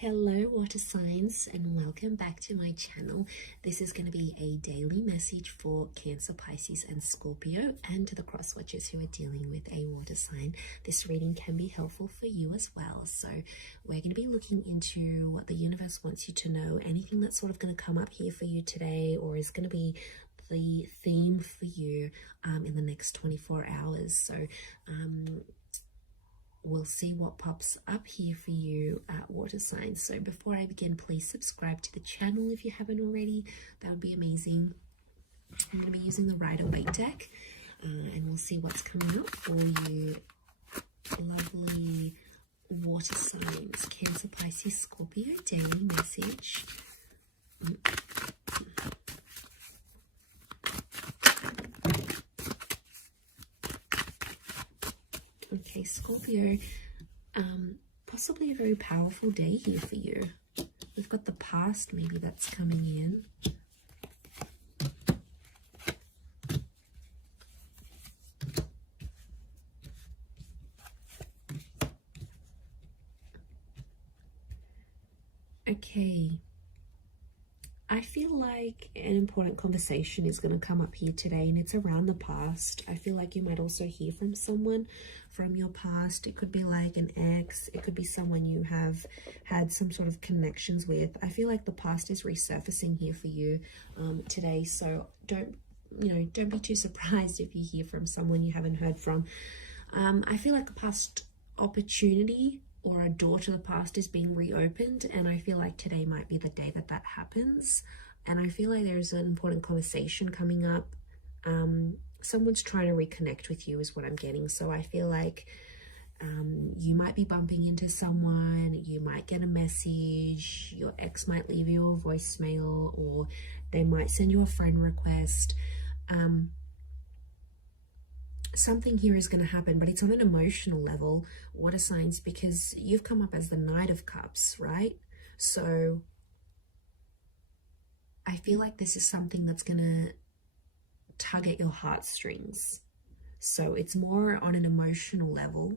Hello water signs, and welcome back to my channel. This is going to be a daily message for Cancer, Pisces and Scorpio, and to the cross watchers who are dealing with a water sign. This reading can be helpful for you as well. So we're going to be looking into what the universe wants you to know, anything that's sort of going to come up here for you today, or is going to be the theme for you in the next 24 hours. So we'll see what pops up here for you, water signs. So before I begin, please subscribe to the channel if you haven't already. That would be amazing. I'm going to be using the Rider-Waite deck, and we'll see what's coming up for you, lovely water signs. Cancer, Pisces, Scorpio, daily message. Okay, Scorpio, possibly a very powerful day here for you. We've got the past maybe that's coming in. Okay. I feel like an important conversation is going to come up here today, and it's around the past. I feel like you might also hear from someone from your past. It could be like an ex. It could be someone you have had some sort of connections with. I feel like the past is resurfacing here for you today. So don't be too surprised if you hear from someone you haven't heard from. I feel like a past opportunity or a door to the past is being reopened, and I feel like today might be the day that that happens. And I feel like there's an important conversation coming up. Someone's trying to reconnect with you is what I'm getting. So I feel like you might be bumping into someone, you might get a message, your ex might leave you a voicemail, or they might send you a friend request. Something here is going to happen, but it's on an emotional level, water signs, because you've come up as the Knight of Cups, right? So I feel like this is something that's going to tug at your heartstrings. So it's more on an emotional level.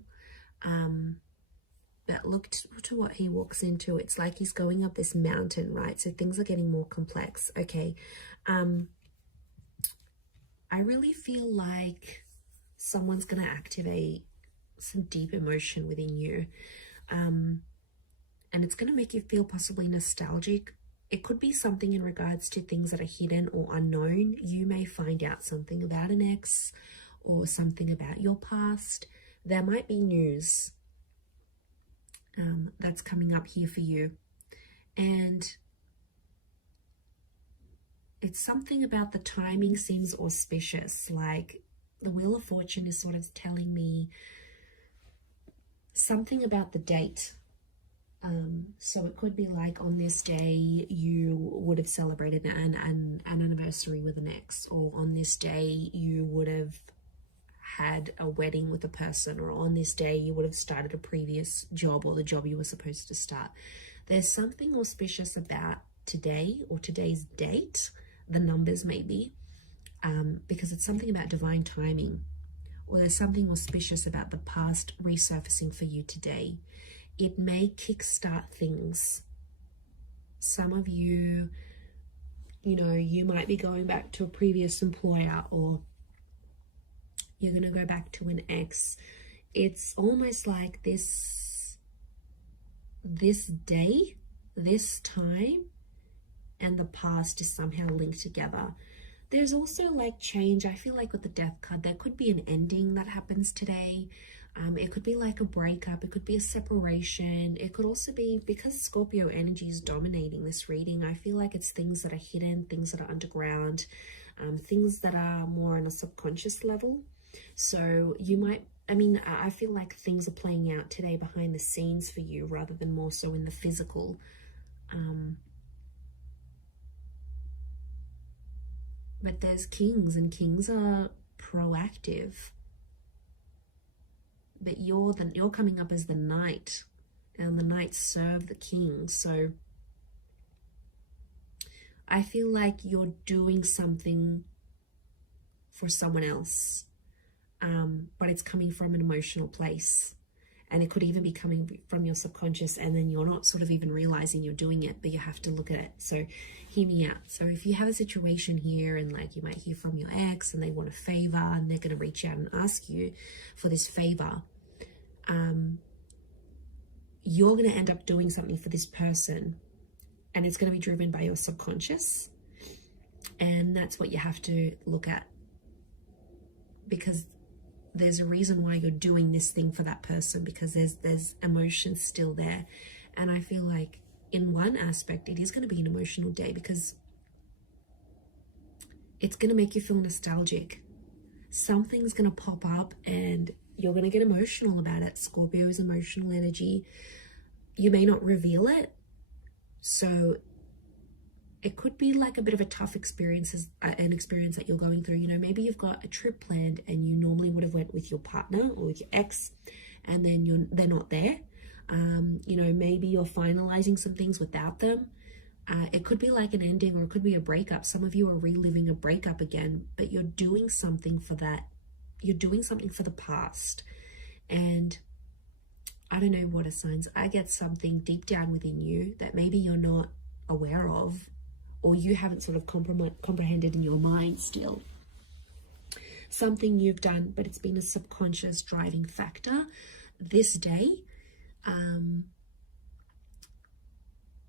But look to what he walks into. It's like he's going up this mountain, right? So things are getting more complex. Okay. I really feel like someone's going to activate some deep emotion within you. And it's going to make you feel possibly nostalgic. It could be something in regards to things that are hidden or unknown. You may find out something about an ex or something about your past. There might be news that's coming up here for you. And it's something about the timing seems auspicious. Like the Wheel of Fortune is sort of telling me something about the date. So it could be like on this day you would have celebrated an anniversary with an ex, or on this day you would have had a wedding with a person, or on this day you would have started a previous job or the job you were supposed to start. There's something auspicious about today or today's date, the numbers maybe, because it's something about divine timing, or there's something auspicious about the past resurfacing for you today. It may kickstart things. Some of you, you might be going back to a previous employer, or you're going to go back to an ex. It's almost like this day, this time, and the past is somehow linked together. There's also like change. I feel like with the Death card, there could be an ending that happens today. It could be like a breakup. It could be a separation. It could also be, because Scorpio energy is dominating this reading, I feel like it's things that are hidden, things that are underground, things that are more on a subconscious level. So you might, I feel like things are playing out today behind the scenes for you rather than more so in the physical. But there's kings, and kings are proactive. But you're coming up as the knight, and the knights serve the king. So I feel like you're doing something for someone else, but it's coming from an emotional place. And it could even be coming from your subconscious, and then you're not sort of even realizing you're doing it, but you have to look at it. So hear me out. So if you have a situation here, and like you might hear from your ex and they want a favor, and they're going to reach out and ask you for this favor, you're going to end up doing something for this person, and it's going to be driven by your subconscious. And that's what you have to look at, because there's a reason why you're doing this thing for that person, because there's emotions still there. And I feel like in one aspect it is going to be an emotional day, because it's going to make you feel nostalgic. Something's going to pop up and you're going to get emotional about it. Scorpio is emotional energy. You may not reveal it, so it could be like a bit of a tough experience, an experience that you're going through. You know, maybe you've got a trip planned and you normally would have went with your partner or with your ex, and then they're not there. You know, maybe you're finalizing some things without them. It could be like an ending, or it could be a breakup. Some of you are reliving a breakup again, but you're doing something for that. You're doing something for the past. And I don't know, water signs, I get something deep down within you that maybe you're not aware of, or you haven't sort of comprehended in your mind still. Something you've done, but it's been a subconscious driving factor this day.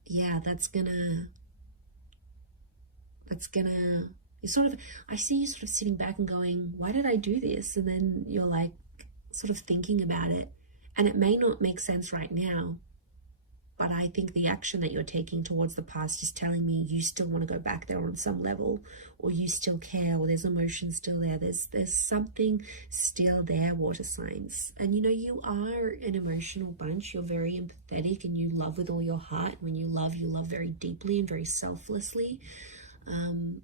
Yeah, that's gonna, you sort of, I see you sort of sitting back and going, why did I do this? And then you're like sort of thinking about it, and it may not make sense right now, but I think the action that you're taking towards the past is telling me you still want to go back there on some level, or you still care, or there's emotion still there. There's something still there, water signs. And you know, you are an emotional bunch. You're very empathetic and you love with all your heart. When you love very deeply and very selflessly. And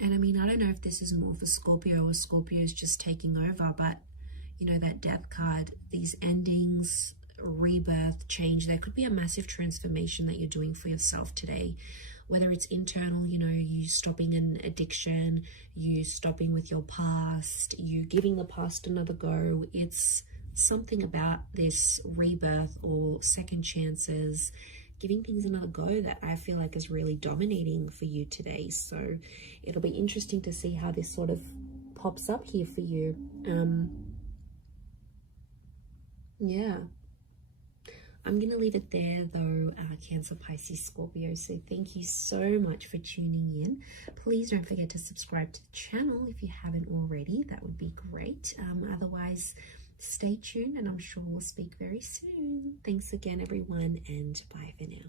I mean, I don't know if this is more for Scorpio, or Scorpio is just taking over, but you know, that death card, these endings, rebirth, change, there could be a massive transformation that you're doing for yourself today, whether it's internal, you know, you stopping an addiction, you stopping with your past, you giving the past another go. It's something about this rebirth or second chances, giving things another go, that I feel like is really dominating for you today. So it'll be interesting to see how this sort of pops up here for you. Yeah, I'm going to leave it there though, Cancer, Pisces, Scorpio. So thank you so much for tuning in. Please don't forget to subscribe to the channel if you haven't already. That would be great. Otherwise, stay tuned, and I'm sure we'll speak very soon. Thanks again, everyone, and bye for now.